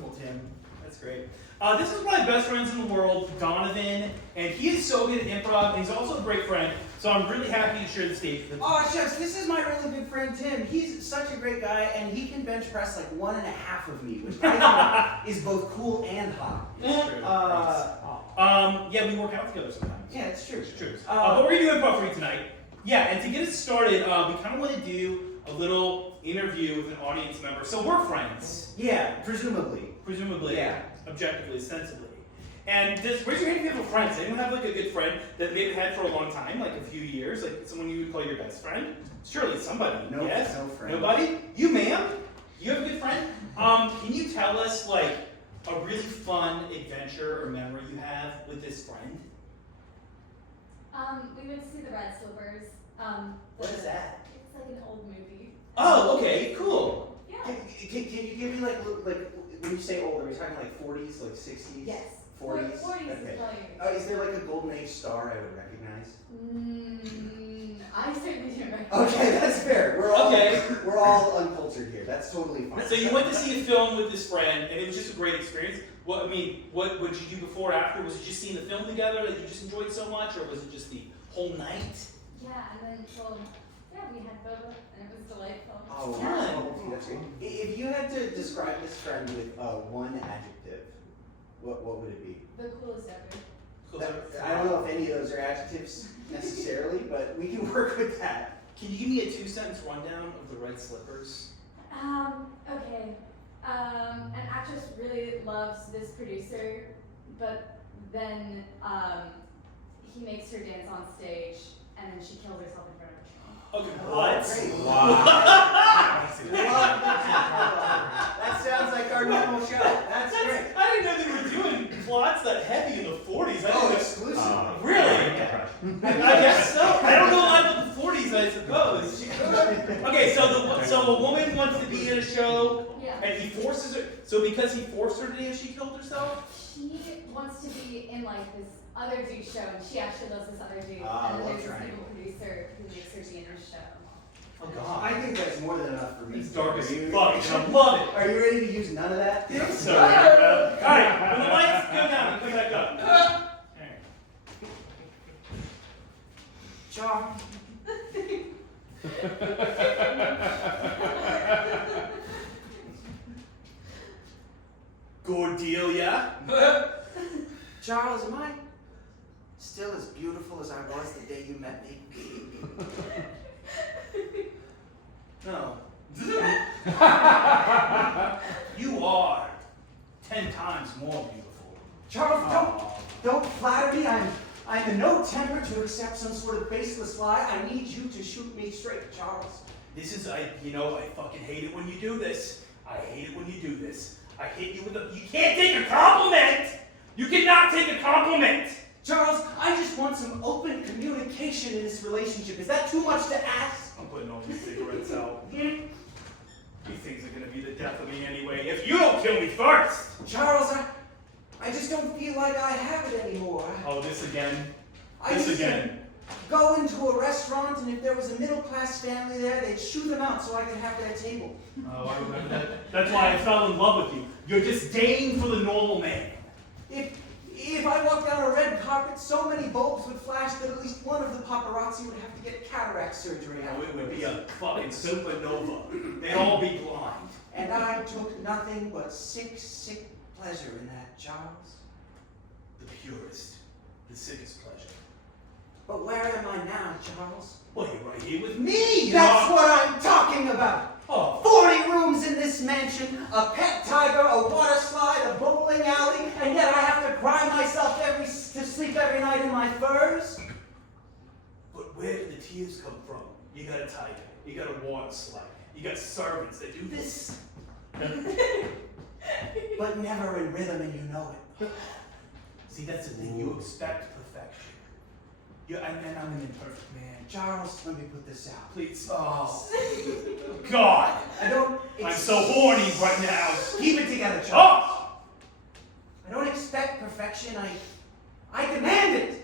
beautiful, Tim. That's great. This is one of my best friends in the world, Donovan, and he is so good at improv, and he's also a great friend, so I'm really happy to share the stage with him. Oh, shucks, this is my really good friend, Tim. He's such a great guy, and he can bench press like 1.5 of me, which I think is both cool and hot. It's true. Yeah, we work out together sometimes. Yeah, it's true. It's true. But we're going to do improv for you tonight. Yeah, and to get us started, we kind of want to do a little interview with an audience member. So we're friends. Yeah, presumably. Presumably. Yeah. Objectively, sensibly. And just raise your hand if you have a friend. Does anyone have like a good friend that they've had for a long time, like a few years, like someone you would call your best friend? Surely somebody. No, yes? no friend. Nobody? You, ma'am? You have a good friend? Can you tell us like a really fun adventure or memory you have with this friend? We went to see the Red Slippers. What is that? It's like an old movie. Oh, okay, cool. Yeah. Can you give me like when you say old, are we talking like 40s, like 60s? Yes. 40s? 40s is Okay. probably. Is there like a golden age star I would recognize? I certainly don't recognize. Okay, that's fair. We're all uncultured here. That's totally fine. So you went to see a film with this friend, and it was just a great experience. What did you do before or after? Was it just seeing the film together that you just enjoyed so much, or was it just the whole night? Yeah, and then, we had boba, and it was delightful. Oh, Yeah. wow. That's great. If you had to describe this friend with one adjective, what would it be? The coolest ever. Cool. I don't know if any of those are adjectives necessarily, but we can work with that. Can you give me a 2-sentence rundown of the Red Slippers? Okay. An actress really loves this producer, but then he makes her dance on stage, and then she kills herself in front of her. Okay, what? Great. Wow. That sounds like our normal show. That's great. I didn't know they were doing plots that heavy in the 40s. Exclusive. Really? I guess so. I don't know a lot about the 40s, I suppose. Okay, so a woman wants to be in a show, Yeah. and he forces her. So because he forced her to dance, she killed herself? He wants to be in like this other dude's show, and she actually loves this other dude. And then love there's this triangle. evil producer who makes her be in her show. Oh, God. I think that's more than enough for me. It's dark as Are you- fuck, and I love it. Are you ready to use none of that? I'm sorry. Alright, when the lights go down, you come back up. Alright. Charm. Cordelia. Charles, am I still as beautiful as I was the day you met me? No. You are 10 times more beautiful. Charles, don't flatter me. I'm in no temper to accept some sort of baseless lie. I need you to shoot me straight, Charles. This is, I fucking hate it when you do this. I hate it when you do this. I hit you with you can't take a compliment! You cannot take a compliment! Charles, I just want some open communication in this relationship. Is that too much to ask? I'm putting all these cigarettes out. These things are gonna be the death of me anyway, if you don't kill me first! Charles, I just don't feel like I have it anymore. Oh, this again? I This used to again? go into a restaurant, and if there was a middle-class family there, they'd shoo them out so I could have their table. Oh, I remember that. That's why I fell in love with you. Your disdain for the normal man. If I walked down a red carpet, so many bulbs would flash that at least one of the paparazzi would have to get cataract surgery Oh, it would afterwards. be a fucking supernova. They'd all be blind. And I took nothing but sick pleasure in that, Charles. The purest, the sickest pleasure. But where am I now, Charles? Well, you're right here with me. That's what I'm talking about! Oh, 40 rooms in this mansion, a pet tiger, a water slide, a bowling alley, and yet I have to cry myself to sleep every night in my furs? but where did the tears come from? You got a tiger, you got a water slide, you got servants that do this. But never in rhythm, and you know it. See, that's the thing. You expect perfection. I'm an imperfect man. Charles, let me put this out. Please. Oh, God. I'm so horny right now. Keep it together, Charles. Oh! I don't expect perfection. I demand it.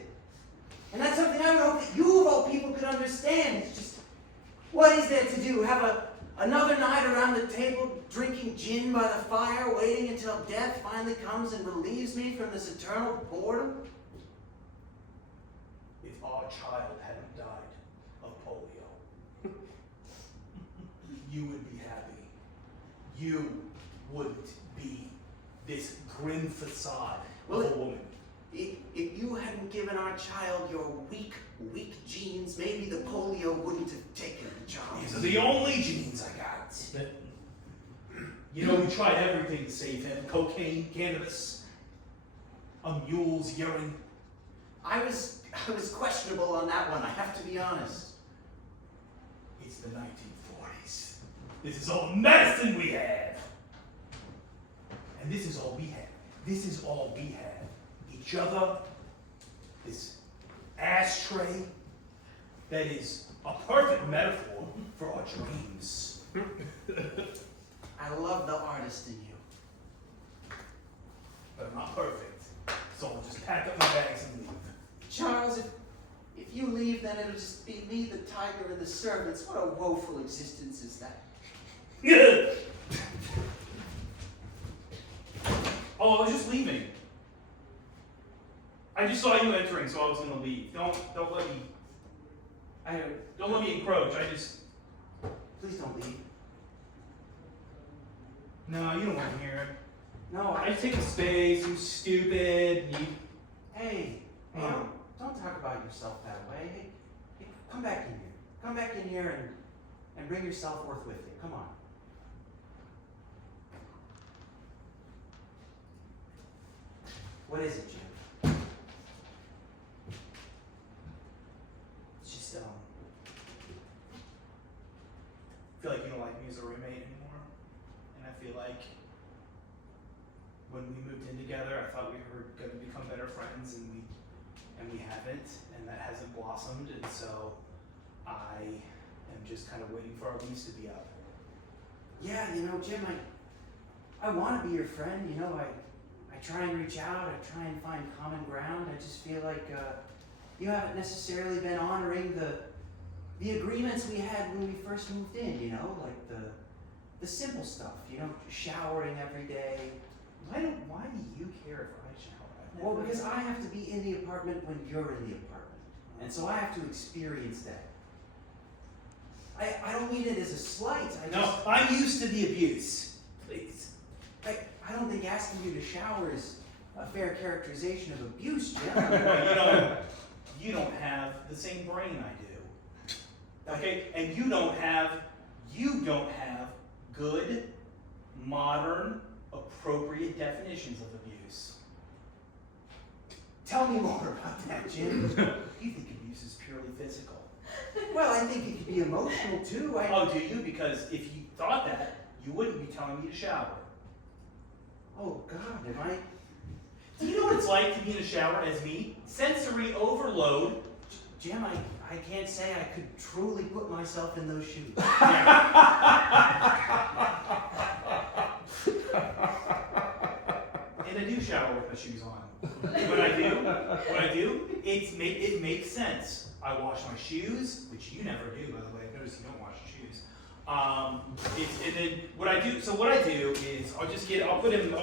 And that's something I would hope that you of all people could understand. It's just, what is there to do? Have another night around the table drinking gin by the fire, waiting until death finally comes and relieves me from this eternal boredom? If our child hadn't died of polio, you would be happy. You wouldn't be this grim facade of a woman. If you hadn't given our child your weak genes, maybe the polio wouldn't have taken the child. These are the only genes I got. You know, we tried everything to save him. Cocaine, cannabis, a mule's urine. I was questionable on that one, I have to be honest. It's the 1940s. This is all medicine we have. And this is all we have. This is all we have. Each other, this ashtray that is a perfect metaphor for our dreams. I love the artist in you. But I'm not perfect. So I'll just pack up my bags and leave. Charles, if you leave, then it'll just be me, the tiger, and the servants. What a woeful existence is that? Oh, I was just leaving. I just saw you entering, so I was gonna leave. Don't let me. Don't let me encroach. Please don't leave. No, you don't want to hear it. No, I just take up space. You stupid. Hey, don't talk about yourself that way. Hey, come back in here. Come back in here and bring your self-worth with you. Come on. What is it, Jim? It's just I feel like you don't like me as a roommate anymore, and I feel like when we moved in together, I thought we were going to become better friends, and we haven't, and that hasn't blossomed, and so I am just kind of waiting for our lease to be up. Yeah, Jim, I want to be your friend. I try and reach out. I try and find common ground. I just feel like you haven't necessarily been honoring the agreements we had when we first moved in. Like the simple stuff. Showering every day. Why do you care if I shower? Well, because I have to be in the apartment when you're in the apartment, and so I have to experience that. I don't mean it as a slight. I'm used to the abuse. Please. I don't think asking you to shower is a fair characterization of abuse, Jim. Well, you don't have the same brain I do. Okay? And you don't have good, modern, appropriate definitions of abuse. Tell me more about that, Jim. You think abuse is purely physical. Well, I think it could be emotional too. Oh, do you? Because if you thought that, you wouldn't be telling me to shower. Oh God, am I? Do you know what it's like to be in a shower as me? Sensory overload. Jim, I can't say I could truly put myself in those shoes. And I do shower with my shoes on. When I do, it makes sense. I wash my shoes, which you never do, by the way. I've noticed you don't wash your shoes. And then what I do is I'll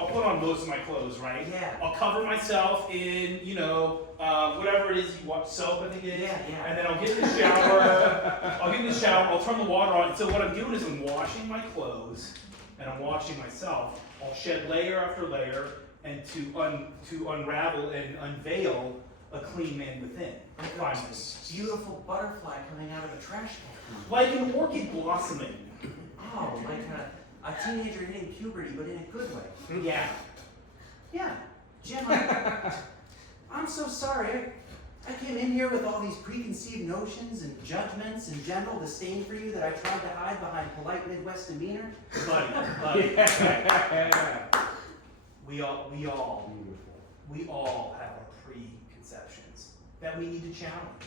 put on most of my clothes, right? Yeah. I'll cover myself in, whatever it is you want, soap, I think it is. Yeah. And then I'll get in the shower. I'll turn the water on. And so what I'm doing is I'm washing my clothes and I'm washing myself. I'll shed layer after layer and to unravel and unveil a clean man within. Like a beautiful butterfly coming out of a trash can. Like an orchid blossoming. Oh, like a teenager hitting puberty, but in a good way. Yeah. Yeah. Jim, I'm so sorry. I came in here with all these preconceived notions and judgments and general disdain for you that I tried to hide behind polite Midwest demeanor. Buddy. We all have our preconceptions that we need to challenge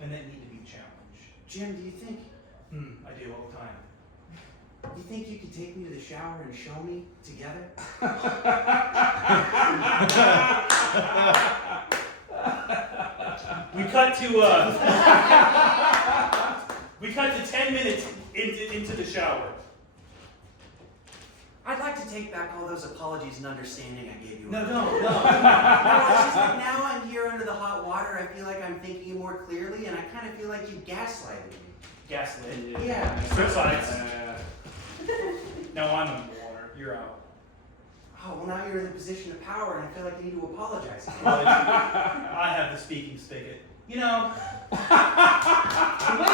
and that need to be challenged. Jim, do you think I do all the time. you think you could take me to the shower and show me together? We cut to 10 minutes into the shower. I to take back all those apologies and understanding I gave you. No, earlier. don't, no. No, it's just like now I'm here under the hot water. I feel like I'm thinking more clearly, and I kind of feel like you gaslighted me. Gaslit. Yeah. Switch sides. No, I'm in the water. You're out. Oh, well, now you're in the position of power, and I feel like I need to apologize. I have the speaking spigot. You know, the way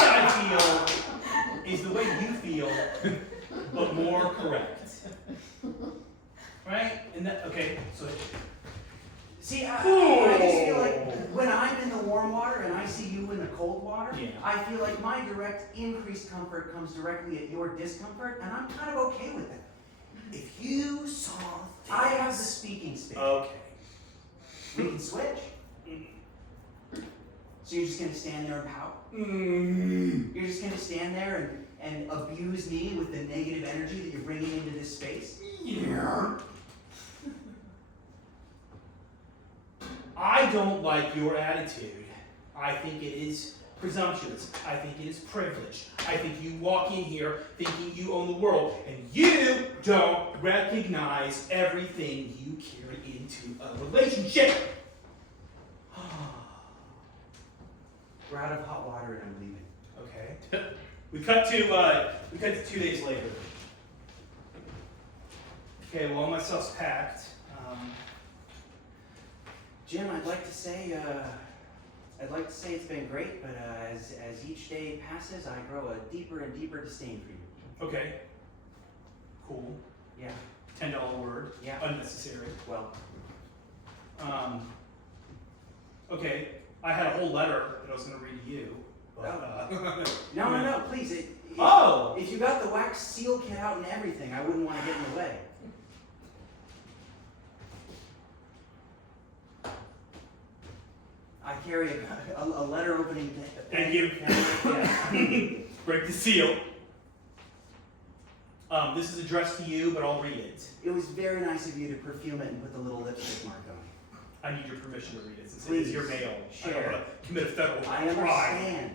I feel is the way you feel, but more correct. Right? And that, okay, so. See, I just feel like when I'm in the warm water and I see you in the cold water, Yeah. I feel like my direct increased comfort comes directly at your discomfort, and I'm kind of okay with it. If you saw this. I have the speaking spigot. Okay. We can switch. So you're just gonna stand there and pout? You're just gonna stand there and abuse me with the negative energy that you're bringing into this space? Yeah. I don't like your attitude. I think it is presumptuous. I think it is privileged. I think you walk in here thinking you own the world, and you don't recognize everything you carry into a relationship. We're out of hot water and I'm leaving. Okay. We cut to 2 days later. Okay, well, all my stuff's packed. Jim, I'd like to say it's been great, but as each day passes, I grow a deeper and deeper disdain for you. Okay. Cool. Yeah. $10 word. Yeah. Unnecessary. Well. Okay. I had a whole letter that I was going to read to you. But, No, please. If you got the wax seal kit out and everything, I wouldn't want to get in the way. I carry a letter opening. Thank you. Yeah. Break the seal. This is addressed to you, but I'll read it. It was very nice of you to perfume it and put the little lipstick mark on it. I need your permission to read it since Please, it is your mail. share. I don't want to commit a federal I crime. understand.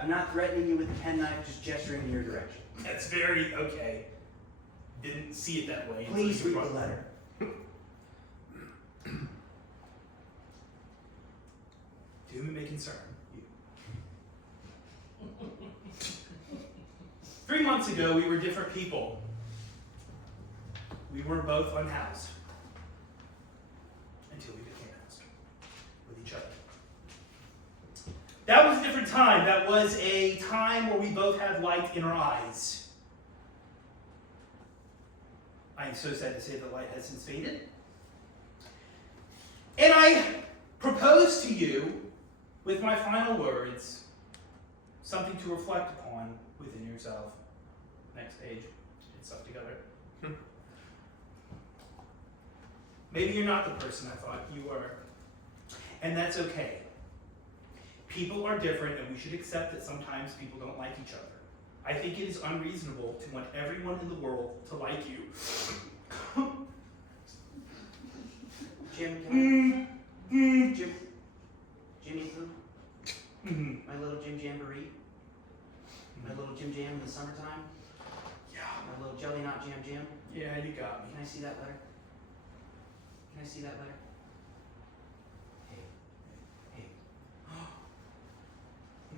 I'm not threatening you with a penknife, just gesturing in your direction. That's very okay. Didn't see it that way. Please read until you the brought- letter. To whom it may concern you. 3 months ago, we were different people. We were both unhoused. Until we became housed with each other. That was a different time. That was a time where we both had light in our eyes. I am so sad to say the light has since faded. And I propose to you, with my final words, something to reflect upon within yourself. Next page. Get stuff together. Maybe you're not the person I thought you were. And that's okay. People are different, and we should accept that sometimes people don't like each other. I think it is unreasonable to want everyone in the world to like you. Jim, can I? Jimmy Poo? Mhm. My little Jim Jamboree? My little Jim Jam in the summertime? Yeah. My little Jelly Knot Jam Jam? Yeah, you got me. Can I see that letter? Can I see that letter? Hey.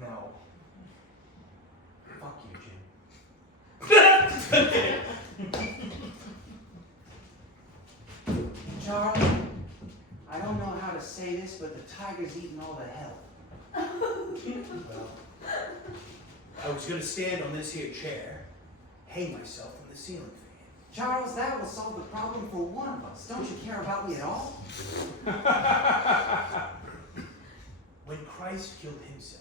No. Fuck you, Jim. Charles, I don't know how to say this, but the tiger's eating all the hell. Well, I was gonna stand on this here chair, hang myself from the ceiling fan. Charles, that will solve the problem for one of us. Don't you care about me at all? When Christ killed himself.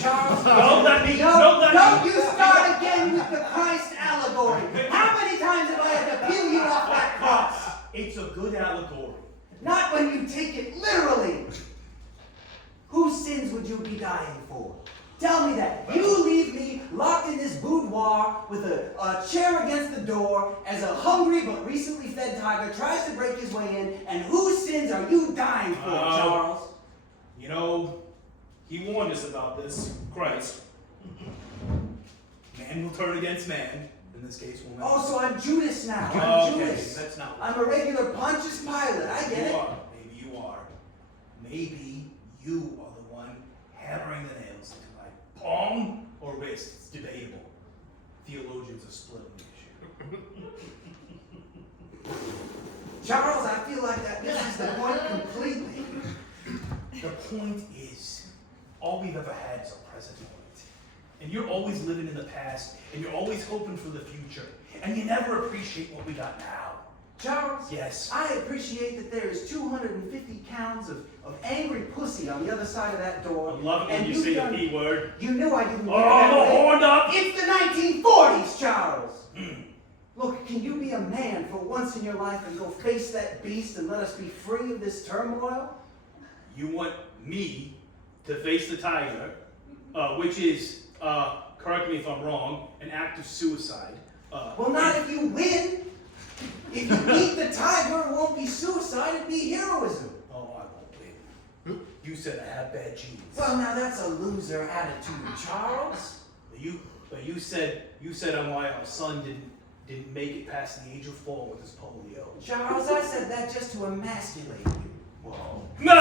Charles, Don't let me. don't you start again with the Christ allegory. How many times have I had to peel you off that cross? It's a good allegory. Not when you take it literally. Whose sins would you be dying for? Tell me that. You leave me locked in this boudoir with a chair against the door as a hungry but recently fed tiger tries to break his way in, and whose sins are you dying for, Charles? You know, he warned us about this, Christ. Man will turn against man, in this case, woman. Oh, so I'm Judas now. I'm Okay, Judas. that's not what I'm a regular Pontius Pilate. I get you it. are. Maybe you are. Maybe you are the one hammering the nails into my palm or wrist. It's debatable. Theologians are split on the issue. Charles, I feel like that misses the point completely. The point is, all we've ever had is our present moment. And you're always living in the past, and you're always hoping for the future, and you never appreciate what we got now. Charles, Yes. I appreciate that there is 250 pounds of angry pussy on the other side of that door. I love it when and you you've say done- the P word. You knew I didn't Oh, mean it that way. horned up! It's the 1940s, Charles! Look, can you be a man for once in your life and go face that beast and let us be free of this turmoil? You want me to face the tiger, which is, correct me if I'm wrong, an act of suicide. Well, not if you win. If you beat the tiger, it won't be suicide, it'd be heroism. Oh, I won't win. You said I have bad genes. Well, now that's a loser attitude, Charles. But you said on why our son didn't make it past the age of 4 with his polio. Charles, I said that just to emasculate you. Whoa. No!